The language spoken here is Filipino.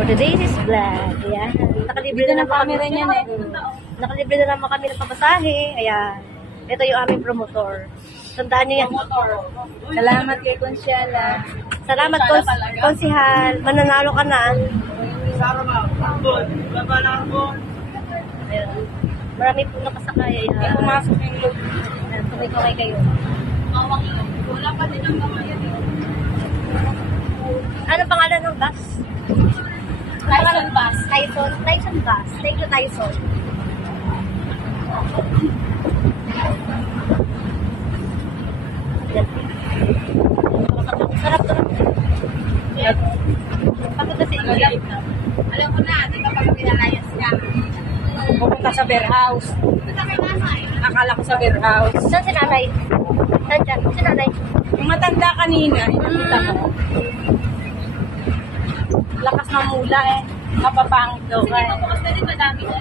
For today's vlog. Ayan. Nakalibre na naman kami. Nakalibre na naman kami ng papasahe. Ayan. Ito yung aming promotor. Tandaan niyo yan. Salamat kay Consiala. Salamat, Konsihal. Mananalo ka na. Ayan. Marami pong nakasakay. May pumasok yung loop. Ayan. Tumikaway kayo. Wala pa din ang mga yan. Ano pangalan ng bus? Tyson bus. Tyson bus. Thank you, Tyson. Sarap to. Pagod kasi iyak. Alam ko na, di ba pag pinalayas ka? Pupunta sa bear house. Akala ko sa bear house. Saan si nanay? Saan dyan? Si nanay? Yung matanda kanina, nakita ko. Lakas ng mula eh. Mapapangit daw. Sige, bukas na rin madami na.